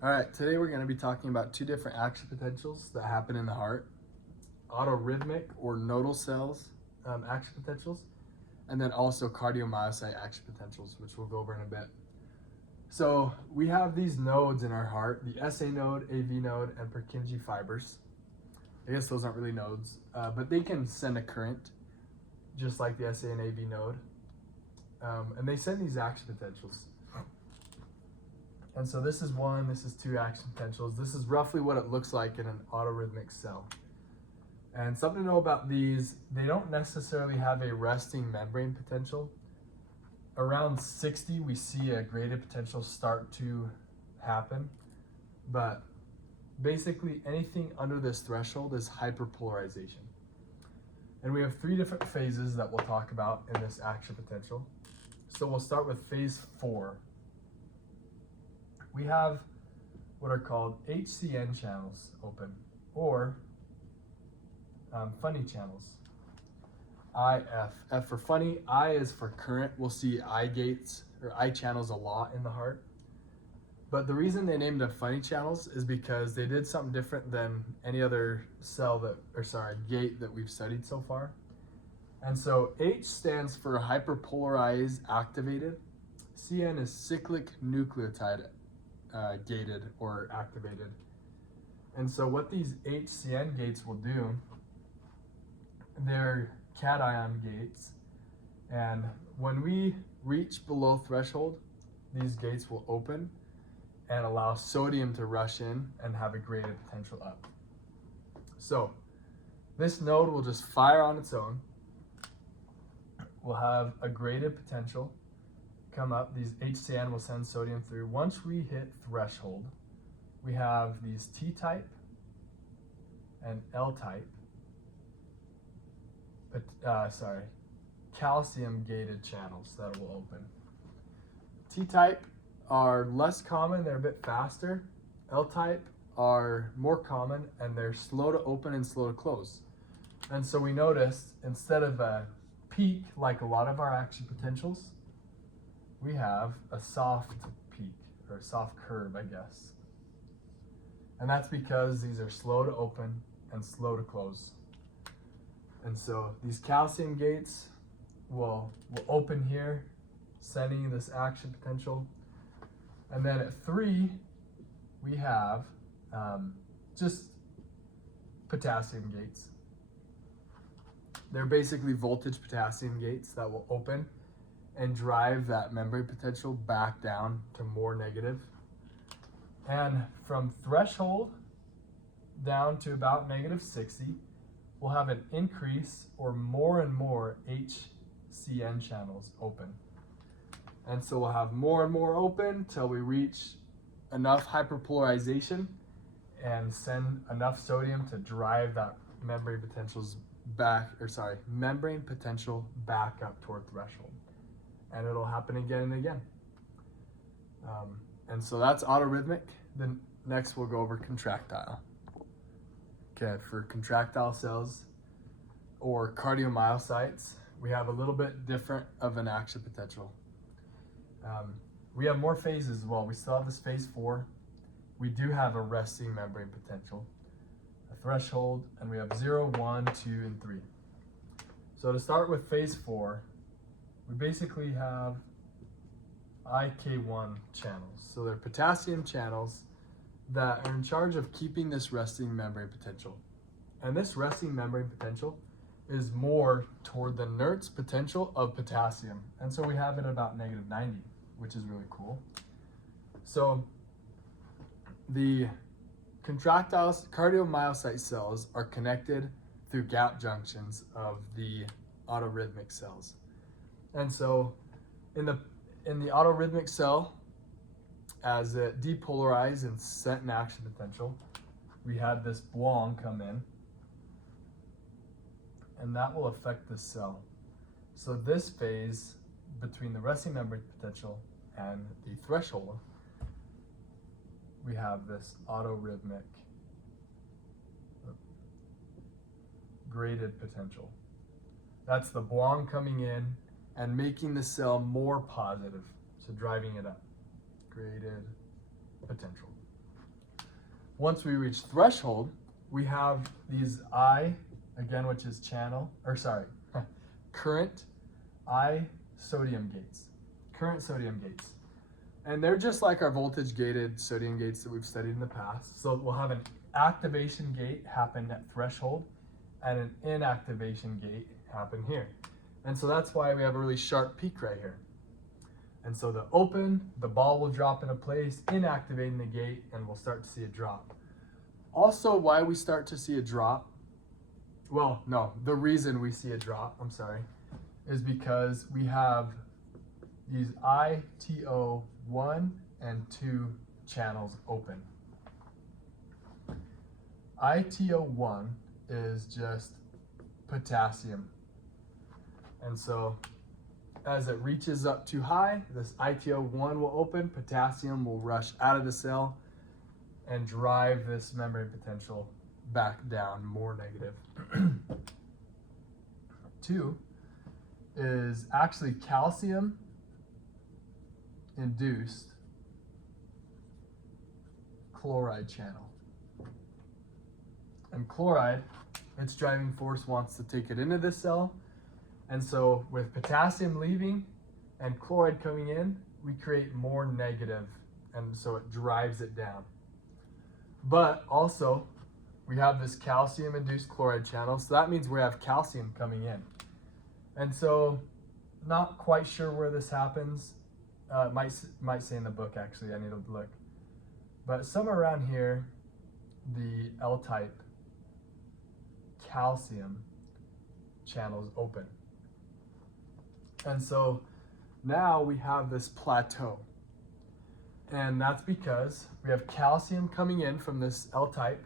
All right, today we're going to be talking about two different action potentials that happen in the heart: autorhythmic or nodal cells action potentials, and then also cardiomyocyte action potentials, which we'll go over in a bit. So we have these nodes in our heart: the SA node, AV node, and Purkinje fibers. I guess those aren't really nodes, but they can send a current, just like the SA and AV node, and they send these action potentials. And so this is one, this is two action potentials. This is roughly what it looks like in an autorhythmic cell. And something to know about these, they don't necessarily have a resting membrane potential. Around 60, we see a graded potential start to happen. But basically anything under this threshold is hyperpolarization. And we have three different phases that we'll talk about in this action potential. So we'll start with phase 4. We have what are called HCN channels open, or funny channels. IF. F for funny, I is for current. We'll see I gates or I channels a lot in the heart. But the reason they named them funny channels is because they did something different than any other gate that we've studied so far. And so H stands for hyperpolarized activated. CN is cyclic nucleotide gated or activated. And so what these HCN gates will do, they're cation gates, and when we reach below threshold, these gates will open and allow sodium to rush in and have a graded potential up. So this node will just fire on its own. We'll have a graded potential come up. These HCN will send sodium through. Once we hit threshold, we have these T-type and L-type, calcium gated channels that will open. T-type are less common, they're a bit faster. L-type are more common and they're slow to open and slow to close. And so we noticed instead of a peak like a lot of our action potentials, we have a soft peak, or a soft curve, I guess. And that's because these are slow to open and slow to close. And so these calcium gates will open here, sending this action potential. And then at 3, we have just potassium gates. They're basically voltage potassium gates that will open and drive that membrane potential back down to more negative. And from threshold down to about -60, we'll have an increase or more and more HCN channels open. And so we'll have more and more open till we reach enough hyperpolarization and send enough sodium to drive that membrane potential back up toward threshold. And it'll happen again and again. And so that's autorhythmic. Then next we'll go over contractile. Okay, for contractile cells or cardiomyocytes, we have a little bit different of an action potential. We have more phases as well. We still have this phase 4. We do have a resting membrane potential, a threshold, and we have 0, 1, 2, and 3. So to start with phase 4, we basically have IK1 channels. So they're potassium channels that are in charge of keeping this resting membrane potential. And this resting membrane potential is more toward the Nernst potential of potassium. And so we have it about -90, which is really cool. So the contractile cardiomyocyte cells are connected through gap junctions of the autorhythmic cells. And so in the autorhythmic cell, as it depolarized and sent an action potential, we had this Blanc come in, and that will affect the cell. So this phase between the resting membrane potential and the threshold, we have this autorhythmic graded potential. That's the Blanc coming in and making the cell more positive, so driving it up. Graded potential. Once we reach threshold, we have these I, again, which is current I sodium gates, current sodium gates. And they're just like our voltage gated sodium gates that we've studied in the past. So we'll have an activation gate happen at threshold and an inactivation gate happen here. And so that's why we have a really sharp peak right here. And so the open, the ball will drop into place, inactivating the gate, and we'll start to see a drop. Also, why we start to see a drop, well, no, the reason we see a drop, is because we have these ITO 1 and 2 channels open. ITO 1 is just potassium. And so as it reaches up too high, this ITO 1 will open, potassium will rush out of the cell and drive this membrane potential back down, more negative. 2 is actually calcium induced chloride channel. And chloride, its driving force wants to take it into the cell. And so with potassium leaving and chloride coming in, we create more negative, and so it drives it down. But also, we have this calcium-induced chloride channel, so that means we have calcium coming in. And so, not quite sure where this happens. Might say in the book, actually, I need to look. But somewhere around here, the L-type calcium channel is open. And so now we have this plateau. And that's because we have calcium coming in from this L-type,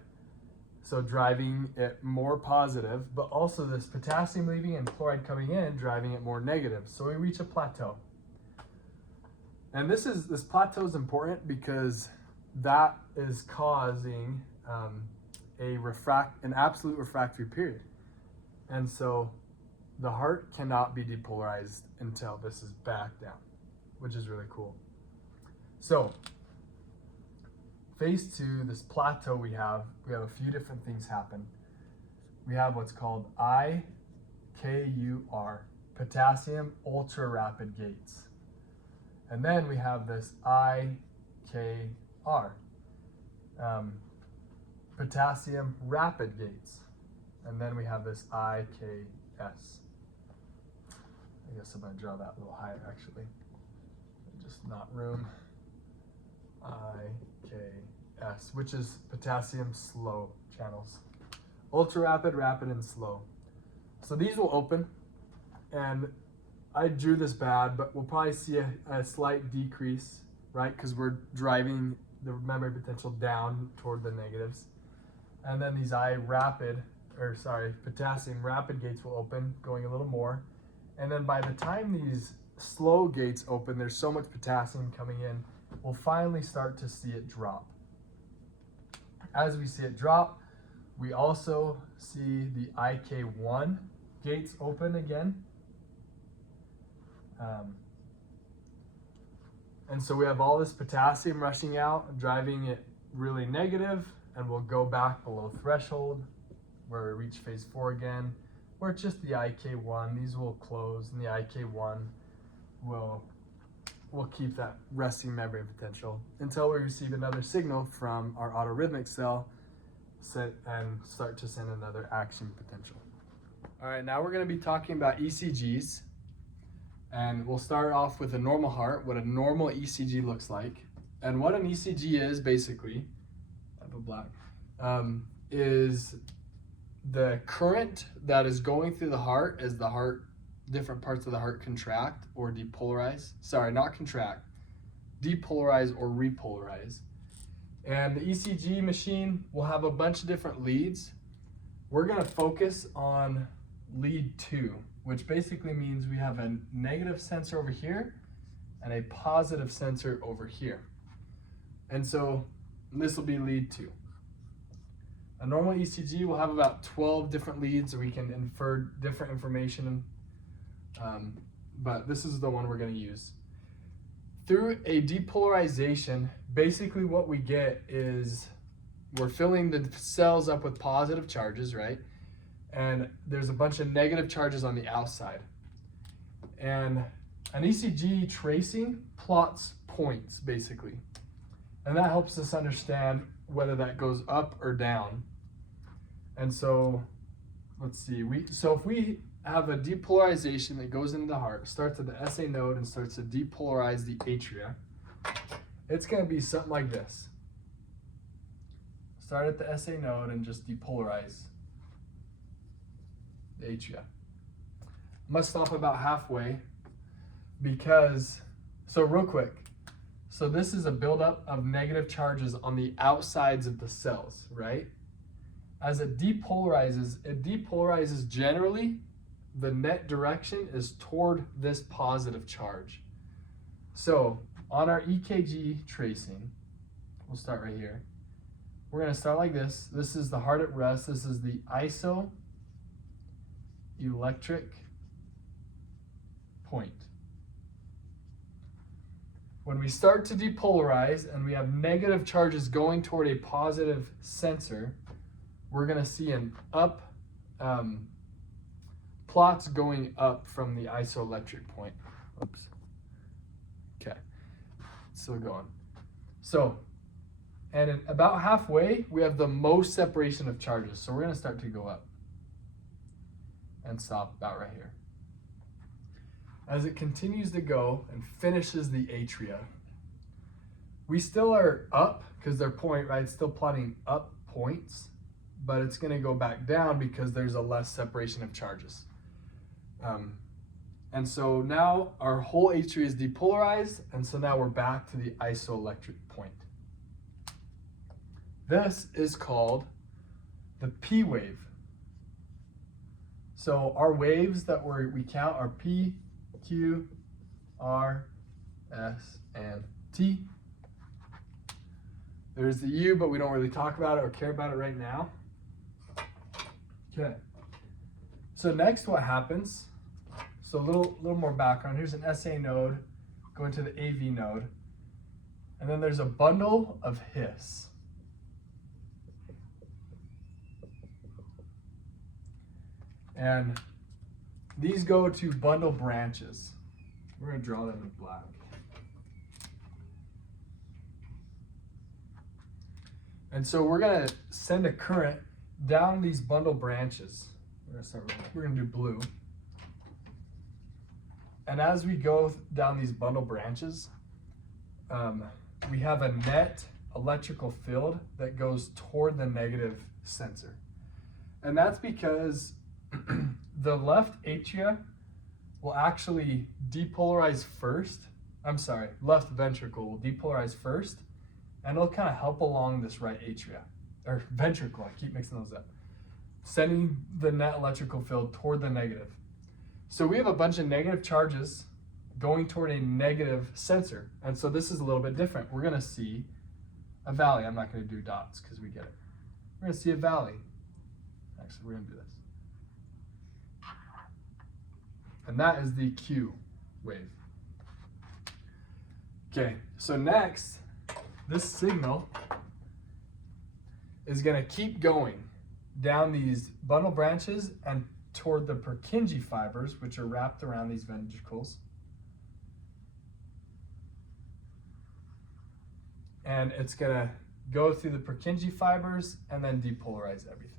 so driving it more positive, but also this potassium leaving and chloride coming in, driving it more negative. So we reach a plateau. And this plateau is important because that is causing an absolute refractory period. And so the heart cannot be depolarized until this is back down, which is really cool. So phase 2, this plateau we have a few different things happen. We have what's called IKUR, potassium ultra rapid gates. And then we have this IKR, potassium rapid gates. And then we have this IKS. I guess I'm going to draw that a little higher, actually. Just not room. IKS, which is potassium slow channels. Ultra rapid, rapid, and slow. So these will open, and I drew this bad, but we'll probably see a slight decrease, right? Because we're driving the membrane potential down toward the negatives. And then these potassium rapid gates will open, going a little more. And then by the time these slow gates open, there's so much potassium coming in, we'll finally start to see it drop. As we see it drop, we also see the IK1 gates open again. And so we have all this potassium rushing out, driving it really negative, and we'll go back below threshold where we reach phase 4 again, where it's just the IK1. These will close, and the IK1 will keep that resting membrane potential until we receive another signal from our autorhythmic cell and start to send another action potential. All right, now we're going to be talking about ECGs. And we'll start off with a normal heart, what a normal ECG looks like. And what an ECG is, basically, I put black, is the current that is going through the heart as the heart, different parts of the heart contract or depolarize. Sorry, not contract, depolarize or repolarize. And the ECG machine will have a bunch of different leads. We're going to focus on lead 2, which basically means we have a negative sensor over here and a positive sensor over here. And so this will be lead 2. A normal ECG will have about 12 different leads, so we can infer different information, but this is the one we're going to use. Through a depolarization, basically what we get is we're filling the cells up with positive charges, right? And there's a bunch of negative charges on the outside. And an ECG tracing plots points, basically. And that helps us understand whether that goes up or down. And so, let's see, so if we have a depolarization that goes into the heart, starts at the SA node and starts to depolarize the atria, it's going to be something like this. Start at the SA node and just depolarize the atria. I'm going to stop about halfway because, so real quick, so this is a buildup of negative charges on the outsides of the cells, right? As it depolarizes generally, the net direction is toward this positive charge. So on our EKG tracing, we'll start right here. We're going to start like this. This is the heart at rest. This is the isoelectric point. When we start to depolarize and we have negative charges going toward a positive sensor, we're going to see an up, plots going up from the isoelectric point. Oops. Okay, still going. So, and at about halfway, we have the most separation of charges. So we're going to start to go up and stop about right here. As it continues to go and finishes the atria, we still are up because they're point, right? It's still plotting up points, but it's going to go back down because there's a less separation of charges. And so now our whole atria is depolarized, and so now we're back to the isoelectric point. This is called the P wave. So our waves that we count are P, Q, R, S, and T. There's the U, but we don't really talk about it or care about it right now. Okay. So next what happens, so a little more background. Here's an SA node going to the AV node. And then there's a bundle of His. And these go to bundle branches. We're going to draw them in black. And so we're going to send a current down these bundle branches. We're going to do blue. And as we go down these bundle branches, we have a net electrical field that goes toward the negative sensor. And that's because the left atria will actually depolarize first. Left ventricle will depolarize first, and it'll kind of help along this right atria, or ventricle, I keep mixing those up, sending the net electrical field toward the negative. So we have a bunch of negative charges going toward a negative sensor, and so this is a little bit different. We're going to see a valley. I'm not going to do dots because we get it. We're going to see a valley. Actually, we're going to do this. And that is the Q wave. Okay, so next, this signal is going to keep going down these bundle branches and toward the Purkinje fibers, which are wrapped around these ventricles. And it's going to go through the Purkinje fibers and then depolarize everything.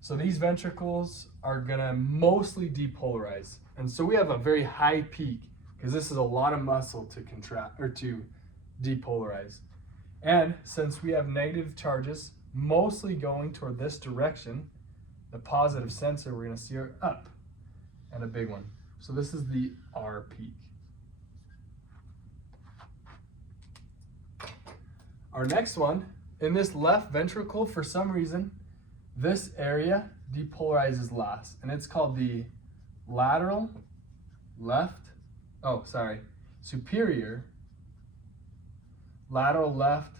So these ventricles are going to mostly depolarize. And so we have a very high peak because this is a lot of muscle to contract or to depolarize. And since we have negative charges mostly going toward this direction, the positive sensor we're going to see are up and a big one. So this is the R peak. Our next one, in this left ventricle, for some reason, this area depolarizes last, and it's called the superior lateral left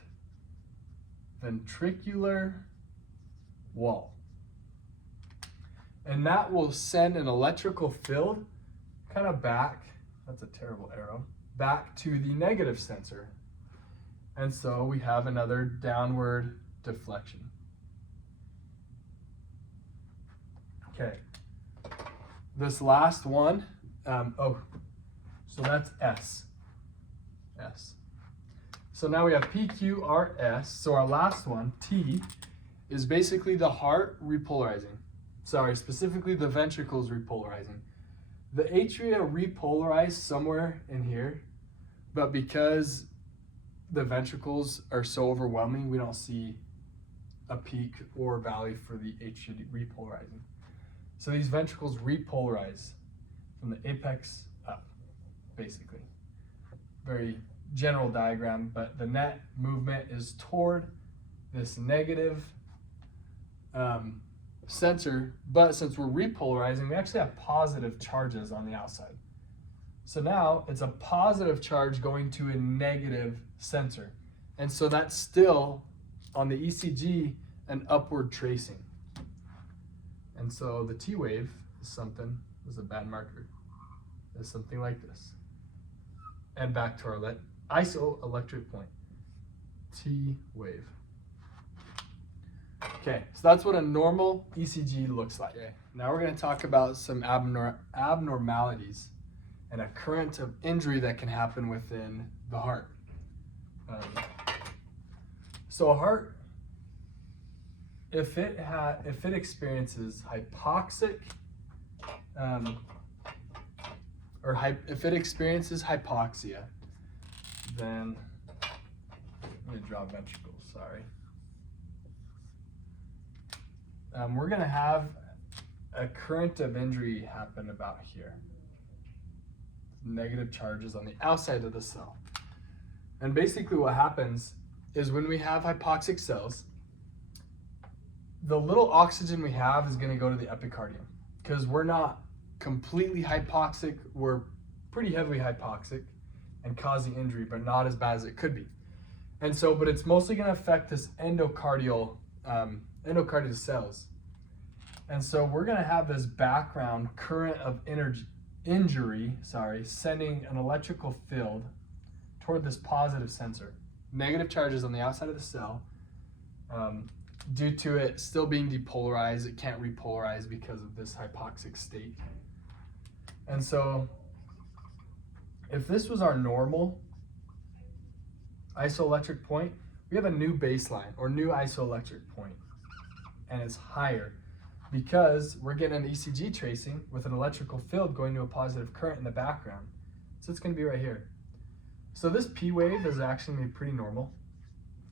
ventricular wall. And that will send an electrical field kind of back, that's a terrible arrow, back to the negative sensor. And so we have another downward deflection. Okay, this last one, so that's S. So now we have P, Q, R, S. So our last one, T, is basically the heart repolarizing. Sorry, specifically the ventricles repolarizing. The atria repolarize somewhere in here, but because the ventricles are so overwhelming, we don't see a peak or valley for the atria repolarizing. So these ventricles repolarize from the apex up, basically. Very general diagram, but the net movement is toward this negative sensor, but since we're repolarizing, we actually have positive charges on the outside. So now it's a positive charge going to a negative sensor. And so that's still, on the ECG, an upward tracing. And so the T wave is something, this is a bad marker, is something like this. And back to our isoelectric point, T wave. Okay, so that's what a normal ECG looks like. Okay, now we're going to talk about some abnormalities and a current of injury that can happen within the heart. So a heart, if it experiences hypoxic, if it experiences hypoxia, then I'm going to draw ventricles. Sorry. We're going to have a current of injury happen about here. Negative charges on the outside of the cell. And basically what happens is when we have hypoxic cells, the little oxygen we have is going to go to the epicardium because we're not completely hypoxic, we're pretty heavily hypoxic and causing injury, but not as bad as it could be. And so, but it's mostly going to affect this endocardial cells. And so we're going to have this background current of injury, sending an electrical field toward this positive sensor. Negative charges on the outside of the cell. Due to it still being depolarized, it can't repolarize because of this hypoxic state. And so if this was our normal isoelectric point, we have a new baseline or new isoelectric point, and it's higher because we're getting an ECG tracing with an electrical field going to a positive current in the background. So it's going to be right here. So this P wave is actually pretty normal,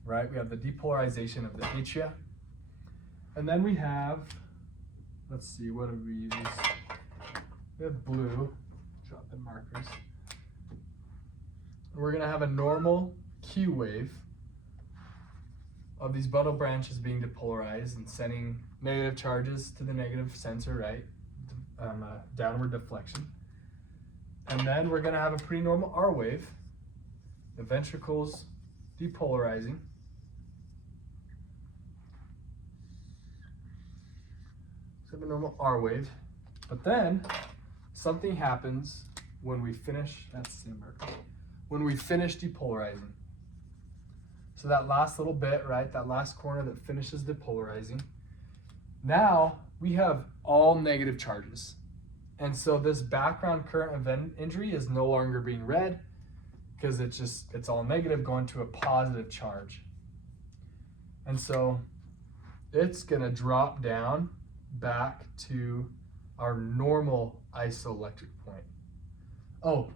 right? We have the depolarization of the atria. And then we have, let's see, what do we use? We have blue, drop in markers. We're going to have a normal Q wave of these bundle branches being depolarized and sending negative charges to the negative sensor, right? Downward deflection. And then we're going to have a pretty normal R wave, the ventricles depolarizing. So we have a normal R wave. But then something happens when we finish, when we finish depolarizing. So that last little bit, right, that last corner that finishes depolarizing, now we have all negative charges. And so this background current of injury is no longer being read because it's all negative going to a positive charge. And so it's gonna drop down back to our normal isoelectric point. Oh,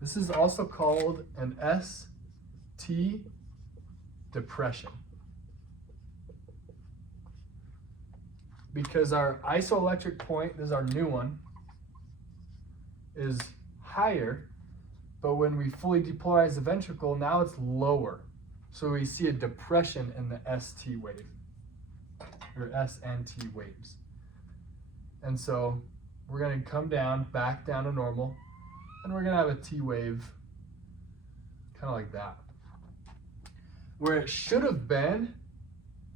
this is also called an ST depression, because our isoelectric point, this is our new one, is higher, but when we fully depolarize the ventricle, now it's lower. So we see a depression in the ST wave, or S and T waves. And so we're going to come down, back down to normal, and we're going to have a T wave kind of like that. Where it should have been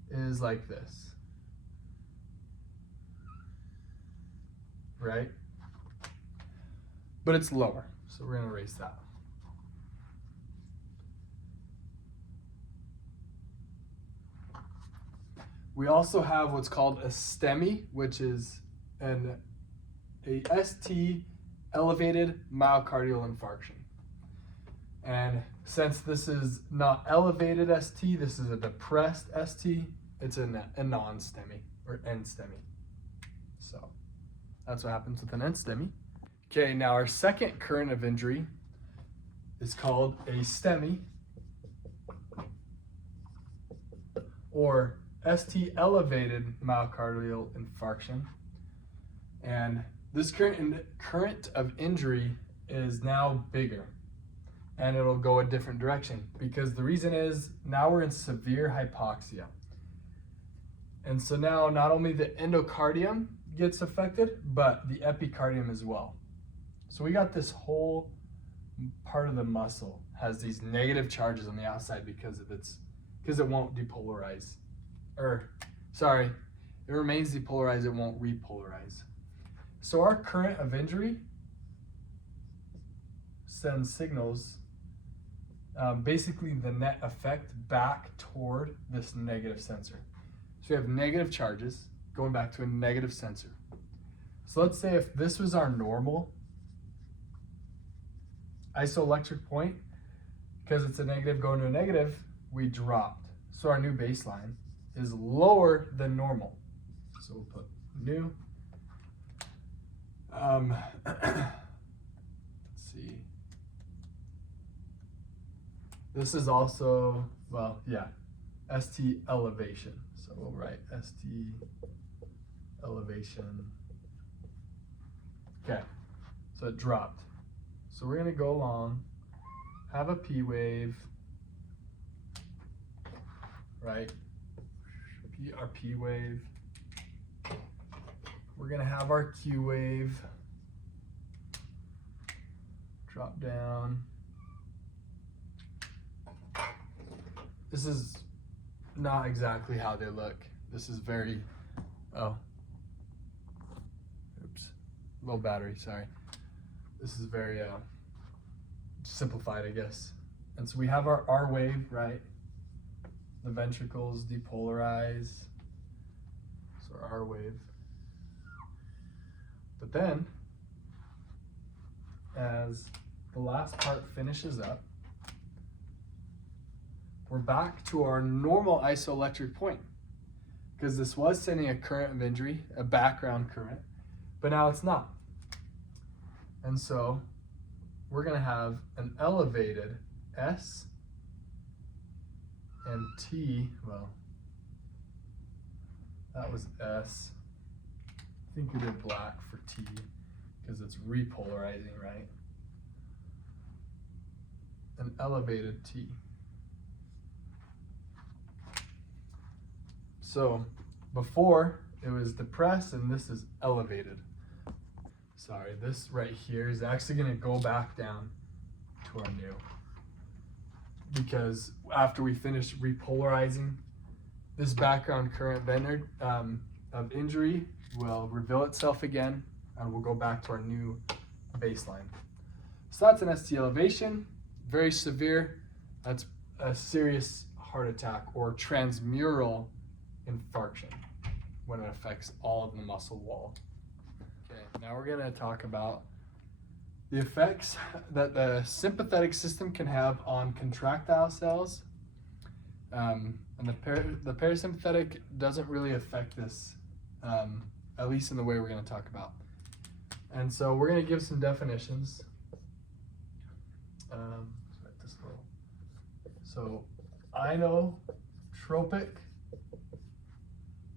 is like this, right? But it's lower, so we're going to erase that. We also have what's called a STEMI, which is a ST, elevated myocardial infarction. And since this is not elevated ST, this is a depressed ST, it's a non-STEMI or NSTEMI. So that's what happens with an NSTEMI. Okay, now our second current of injury is called a STEMI, or ST elevated myocardial infarction. And this current of injury is now bigger, and it'll go a different direction, because the reason is now we're in severe hypoxia. And so now not only the endocardium gets affected, but the epicardium as well. So we got this whole part of the muscle has these negative charges on the outside because it won't depolarize. It remains depolarized, it won't repolarize. So our current of injury sends signals, basically the net effect back toward this negative sensor. So we have negative charges going back to a negative sensor. So let's say if this was our normal isoelectric point, because it's a negative going to a negative, we dropped. So our new baseline is lower than normal. So we'll put new. Let's see. This is also, well, yeah, ST elevation. So we'll write ST elevation. Okay, so it dropped. So we're gonna go along, have a P wave, right? Our P wave. We're gonna have our Q wave, drop down. This is not exactly how they look. This is very, low battery, sorry. This is very simplified, I guess. And so we have our R wave, right? The ventricles depolarize, so R wave. But then, as the last part finishes up, we're back to our normal isoelectric point, because this was sending a current of injury, a background current, but now it's not. And so we're gonna have an elevated S and T, well, that was S. I think we did black for T because it's repolarizing, right? An elevated T. So before it was depressed and this is elevated. Sorry, this right here is actually gonna go back down to our new. Because after we finish repolarizing, this background current of injury will reveal itself again, and we'll go back to our new baseline. So that's an ST elevation, very severe. That's a serious heart attack or transmural infarction when it affects all of the muscle wall. Okay, now we're gonna talk about the effects that the sympathetic system can have on contractile cells. And the parasympathetic doesn't really affect this, at least in the way we're going to talk about. And so we're going to give some definitions. Let's write this little. So inotropic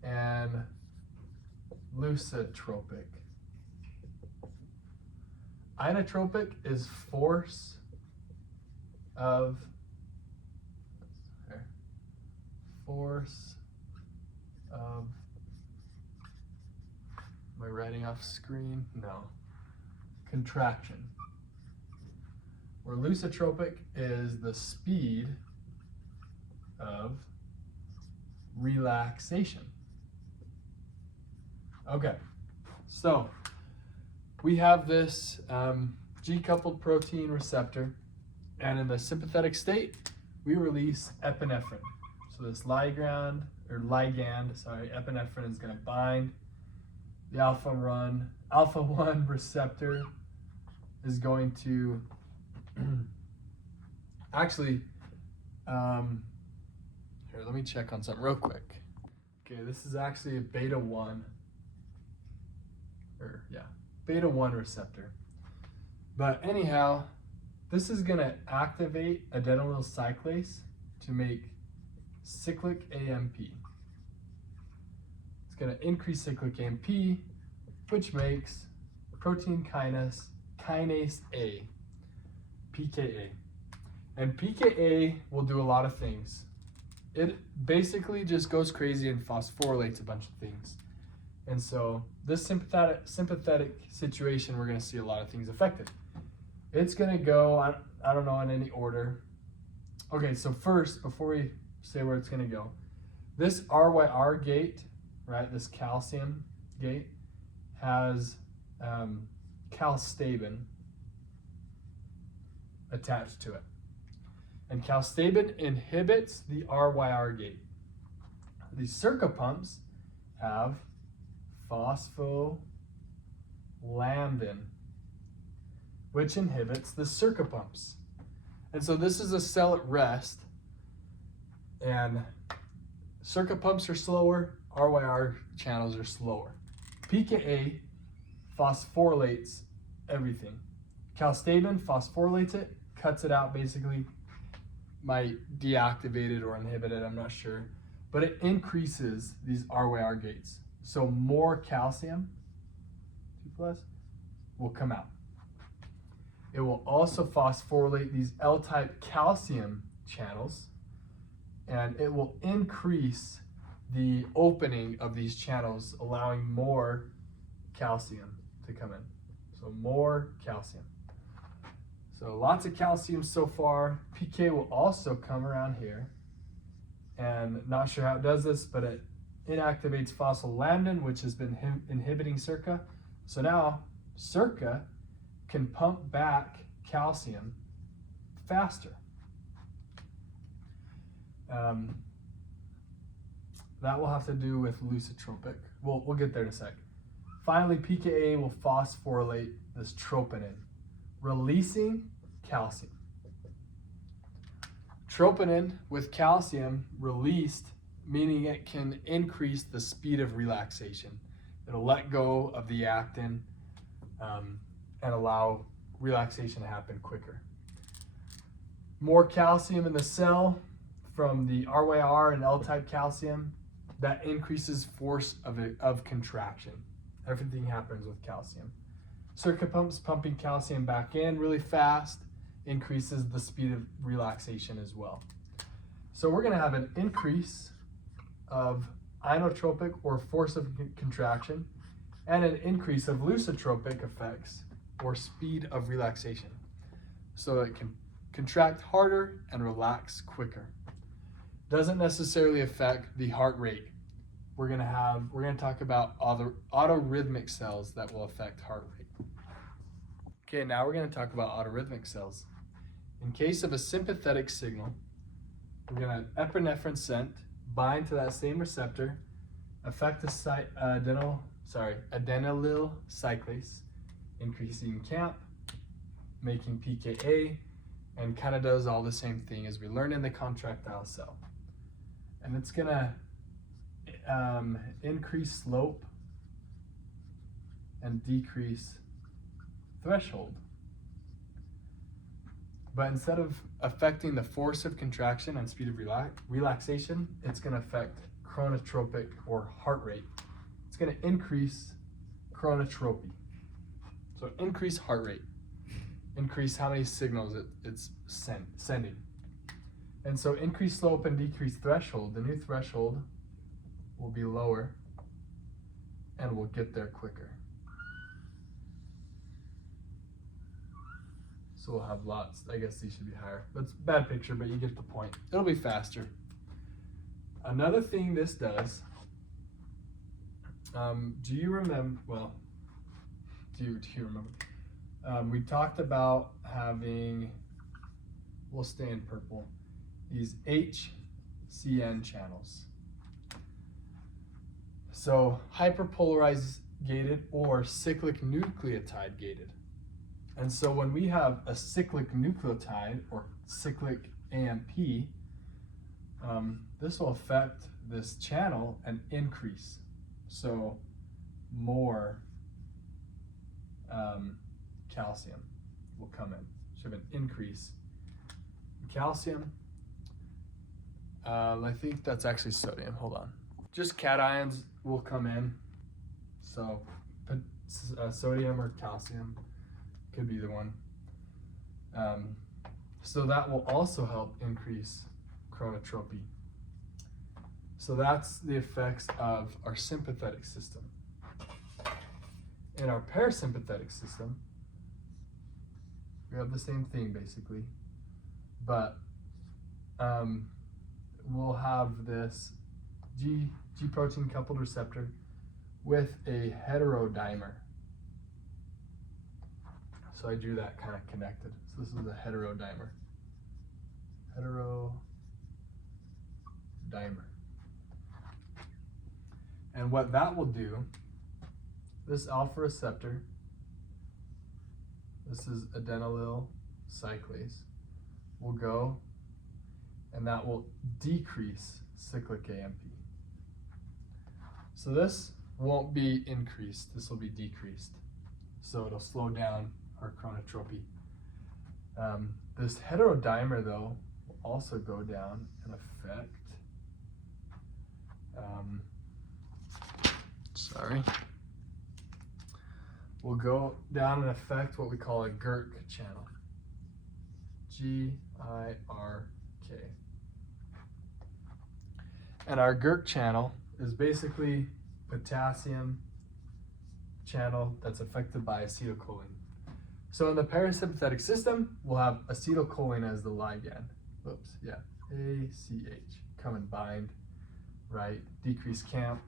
and lusitropic. Inotropic is force of am I writing off screen? No. Contraction. Where lusitropic is the speed of relaxation. Okay, so we have this G-coupled protein receptor, and in the sympathetic state, we release epinephrine. So this ligand, epinephrine is going to bind. The alpha-1 receptor is going to actually, here, let me check on something real quick. Okay, this is actually a beta-1 receptor. But anyhow, this is going to activate adenylyl cyclase to make cyclic AMP. It's going to increase cyclic AMP, which makes protein kinase A, PKA. And PKA will do a lot of things. It basically just goes crazy and phosphorylates a bunch of things. And so this sympathetic situation, we're going to see a lot of things affected. It's going to go, I don't know in any order. Okay, so first, before we say where it's going to go, this RYR gate, right, this calcium gate, has calstabin attached to it. And calstabin inhibits the RYR gate. These Circa pumps have phospholambin, which inhibits the Circa pumps. And so this is a cell at rest, and Circa pumps are slower, RYR channels are slower. PKA phosphorylates everything. Calstabin phosphorylates it, cuts it out basically, might deactivate it or inhibit it, I'm not sure. But it increases these RYR gates. So more calcium, 2+, will come out. It will also phosphorylate these L-type calcium channels, and it will increase the opening of these channels, allowing more calcium to come in. So more calcium. So lots of calcium so far. PK will also come around here, and not sure how it does this, but it inactivates phospholambin, which has been inhibiting Circa. So now Circa can pump back calcium faster. That will have to do with lusitropic. We'll get there in a sec. Finally, PKA will phosphorylate this troponin, releasing calcium. Troponin with calcium released, meaning it can increase the speed of relaxation. It'll let go of the actin and allow relaxation to happen quicker. More calcium in the cell from the RYR and L-type calcium, that increases force of contraction. Everything happens with calcium. Circa pumps pumping calcium back in really fast, increases the speed of relaxation as well. So we're gonna have an increase of inotropic or force of contraction and an increase of lusitropic effects or speed of relaxation. So it can contract harder and relax quicker. Doesn't necessarily affect the heart rate. We're gonna talk about autorhythmic cells that will affect heart rate. Okay, now we're gonna talk about autorhythmic cells. In case of a sympathetic signal, we're gonna epinephrine scent bind to that same receptor, affect the adenylyl cyclase, increasing CAMP, making PKA, and kind of does all the same thing as we learned in the contractile cell. And it's gonna increase slope and decrease threshold. But instead of affecting the force of contraction and speed of relaxation, it's gonna affect chronotropic or heart rate. It's gonna increase chronotropy. So increase heart rate, increase how many signals it's sending. And so increase slope and decrease threshold. The new threshold will be lower and we'll get there quicker. So we'll have lots. I guess these should be higher. That's a bad picture, but you get the point. It'll be faster. Another thing this does, do you remember, do you remember? We talked about having, we'll stay in purple, these H CN channels. So hyperpolarized gated or cyclic nucleotide gated. And so when we have a cyclic nucleotide or cyclic AMP, this will affect this channel and increase. So more calcium will come in. So we have an increase in calcium. I think that's actually sodium. Hold on. Just cations will come in. So sodium or calcium, could be either one. So that will also help increase chronotropy. So that's the effects of our sympathetic system. In our parasympathetic system, we have the same thing basically, but we'll have this G protein coupled receptor with a heterodimer. So I drew that kind of connected. So this is a heterodimer. Heterodimer. And what that will do, this alpha receptor, this is adenylyl cyclase, will go and that will decrease cyclic AMP. So this won't be increased, this will be decreased. So it'll slow down our chronotropy. This heterodimer though will also go down and affect, will go down and affect what we call a GIRK channel. G-I-R-K. And our GIRK channel is basically potassium channel that's affected by acetylcholine. So in the parasympathetic system, we'll have acetylcholine as the ligand. Whoops, yeah, ACH, come and bind, right? Decrease CAMP.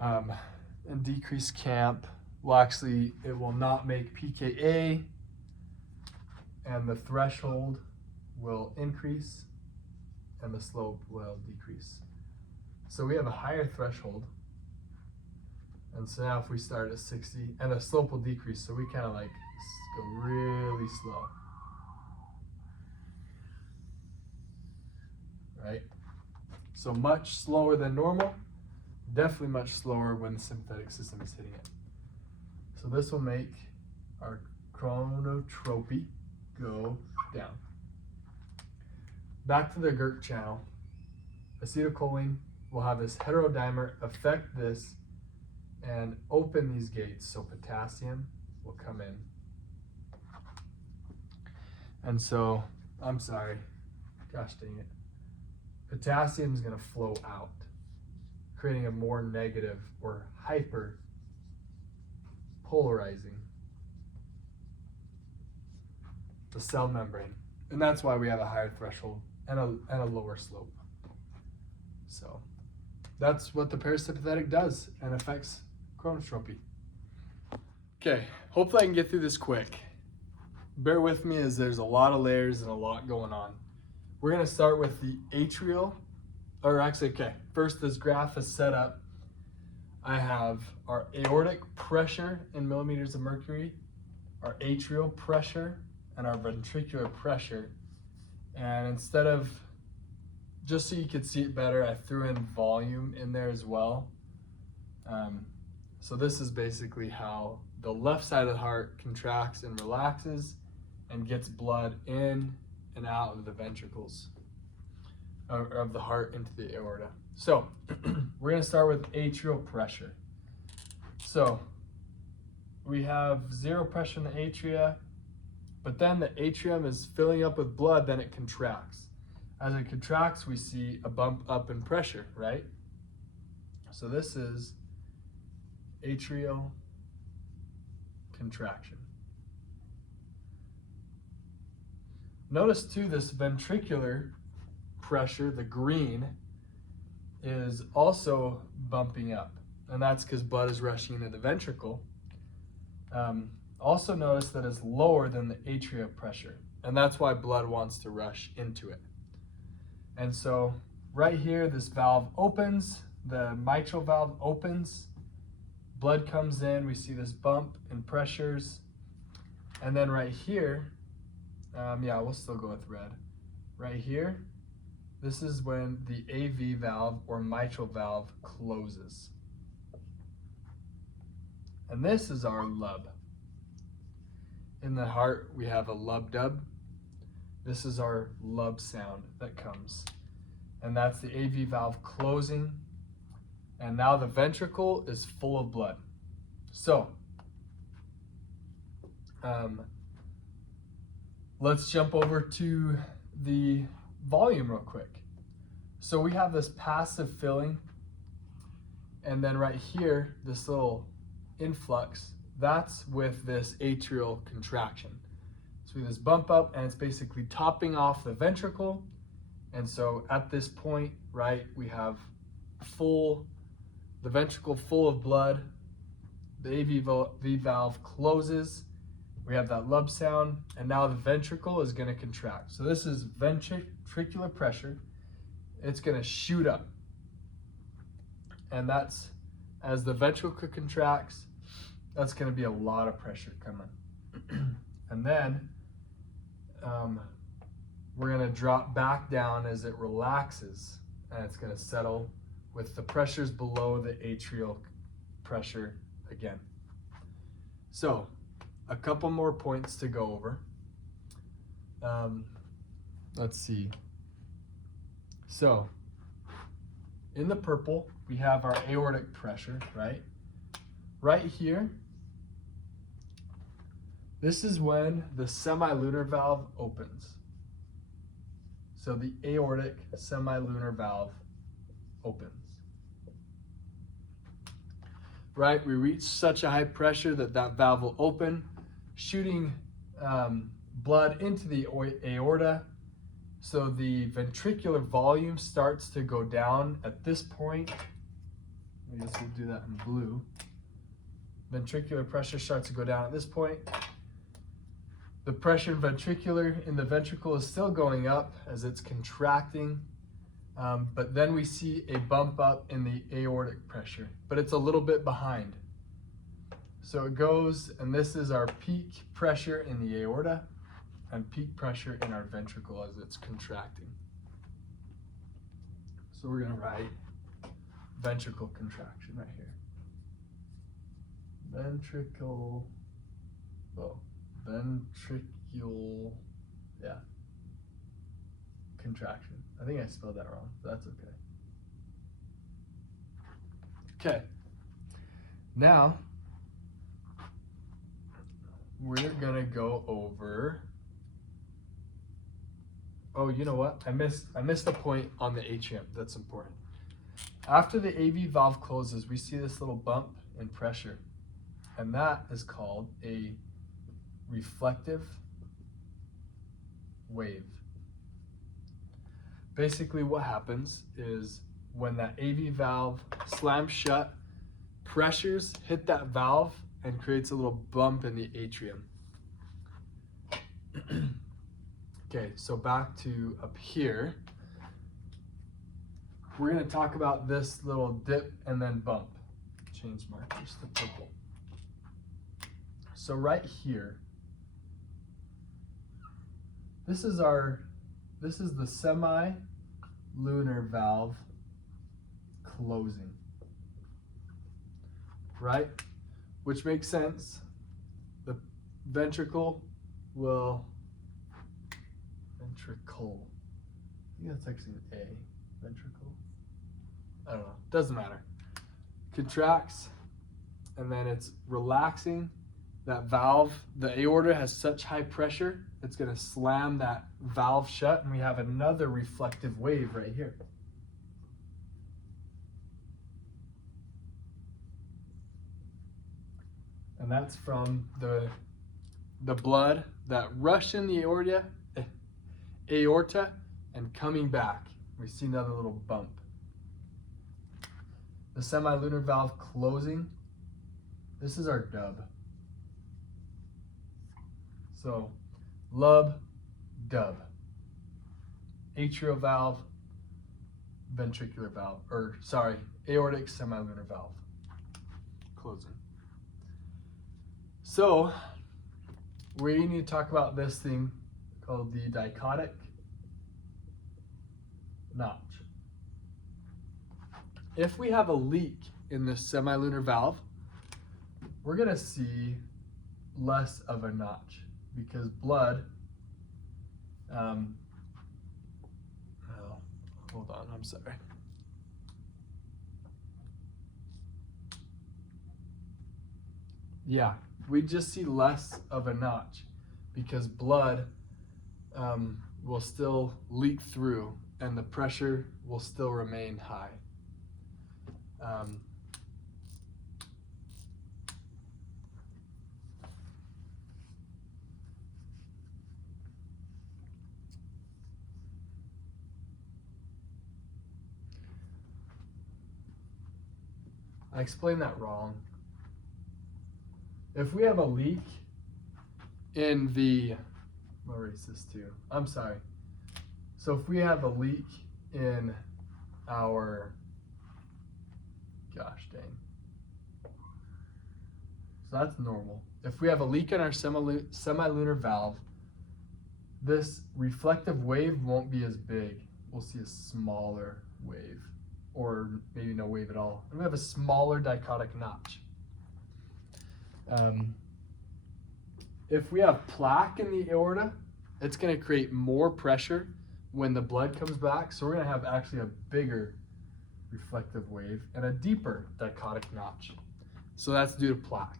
And decrease CAMP will actually, it will not make pKa, and the threshold will increase and the slope will decrease. So we have a higher threshold, and so now if we start at 60, and the slope will decrease, so we kind of like go really slow, right? So much slower than normal, definitely much slower when the sympathetic system is hitting it. So this will make our chronotropy go down. Back to the GIRK channel, acetylcholine will have this heterodimer affect this and open these gates, so potassium will come in. And so, I'm sorry, gosh dang it, potassium is going to flow out, creating a more negative or hyper polarizing the cell membrane. And that's why we have a higher threshold and a lower slope. So that's what the parasympathetic does and affects chronotropy. Okay, hopefully I can get through this quick. Bear with me as there's a lot of layers and a lot going on. We're gonna start with the atrial, or actually, okay, first this graph is set up. I have our aortic pressure in millimeters of mercury, our atrial pressure, and our ventricular pressure. And instead of, just so you could see it better, I threw in volume in there as well. So this is basically how the left side of the heart contracts and relaxes and gets blood in and out of the ventricles of the heart into the aorta. So we're gonna start with atrial pressure. So we have zero pressure in the atria, but then the atrium is filling up with blood, then it contracts. As it contracts, we see a bump up in pressure, right? So this is atrial contraction. Notice too, this ventricular pressure, the green, is also bumping up, and that's because blood is rushing into the ventricle. Also notice that it's lower than the atrial pressure, and that's why blood wants to rush into it. And so right here, this valve opens, the mitral valve opens, blood comes in, we see this bump in pressures. And then right here, yeah, we'll still go with red. Right here, this is when the AV valve or mitral valve closes. And this is our lub. In the heart, we have a lub-dub. This is our lub sound that comes. And that's the AV valve closing. And now the ventricle is full of blood. So, let's jump over to the volume real quick. So we have this passive filling, and then right here, this little influx, that's with this atrial contraction. So we have this bump up, and it's basically topping off the ventricle. And so at this point, right, we have the ventricle full of blood, the AV valve closes, we have that lub sound, and now the ventricle is going to contract. So this is ventricular pressure. It's going to shoot up. And that's, as the ventricle contracts, that's going to be a lot of pressure coming. And then we're going to drop back down as it relaxes, and it's going to settle with the pressures below the atrial pressure again. So, a couple more points to go over. Let's see. So, in the purple, we have our aortic pressure, right? Right here, this is when the semilunar valve opens. So the aortic semilunar valve opens. Right, we reach such a high pressure that that valve will open, shooting blood into the aorta. So the ventricular volume starts to go down at this point. I guess we'll do that in blue. Ventricular pressure starts to go down at this point. The pressure in the ventricle is still going up as it's contracting, but then we see a bump up in the aortic pressure, but it's a little bit behind. So it goes, and this is our peak pressure in the aorta and peak pressure in our ventricle as it's contracting. So we're going to write ventricle contraction right here. Ventricle, yeah, contraction. I think I spelled that wrong, but that's okay. Okay, now we're gonna go over, oh, you know what? I missed a point on the atrium that's important. After the AV valve closes, we see this little bump in pressure, and that is called a reflective wave. Basically what happens is when that AV valve slams shut, pressures hit that valve and creates a little bump in the atrium. Okay, so back to up here. We're going to talk about this little dip and then bump. Change markers to purple. So right here, this is the semi-lunar valve closing, right? Which makes sense. The ventricle will, ventricle, I think that's actually an A, ventricle. I don't know, doesn't matter. Contracts, and then it's relaxing. That valve, the aorta has such high pressure, it's going to slam that valve shut, and we have another reflective wave right here. And that's from the blood that rushed in the aorta and coming back. We see another little bump. The semilunar valve closing, this is our dub. So, lub, dub. Atrial valve ventricular valve, or sorry, aortic semilunar valve closing. So we need to talk about this thing called the dichotic notch. If we have a leak in the semilunar valve, we're going to see less of a notch because blood, hold on, I'm sorry. Yeah, we just see less of a notch because blood will still leak through and the pressure will still remain high. I explained that wrong. If we have a leak in the, I'll erase this too. I'm sorry. So if we have a leak in our, gosh dang. So that's normal. If we have a leak in our semilunar valve, this reflective wave won't be as big. We'll see a smaller wave, or maybe no wave at all. And we have a smaller dichotic notch. If we have plaque in the aorta, it's going to create more pressure when the blood comes back. So we're going to have actually a bigger reflective wave and a deeper dichotic notch. So that's due to plaque.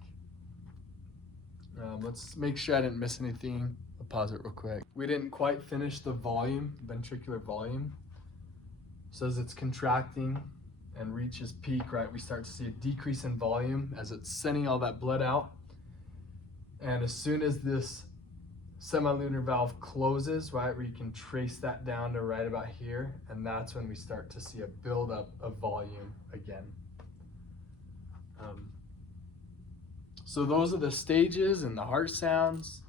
Let's make sure I didn't miss anything. I'll pause it real quick. We didn't quite finish the volume, ventricular volume. So as it's contracting and reaches peak, right, we start to see a decrease in volume as it's sending all that blood out. And as soon as this semilunar valve closes, right, we can trace that down to right about here, and that's when we start to see a buildup of volume again. So those are the stages and the heart sounds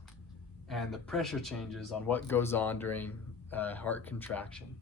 and the pressure changes on what goes on during heart contraction.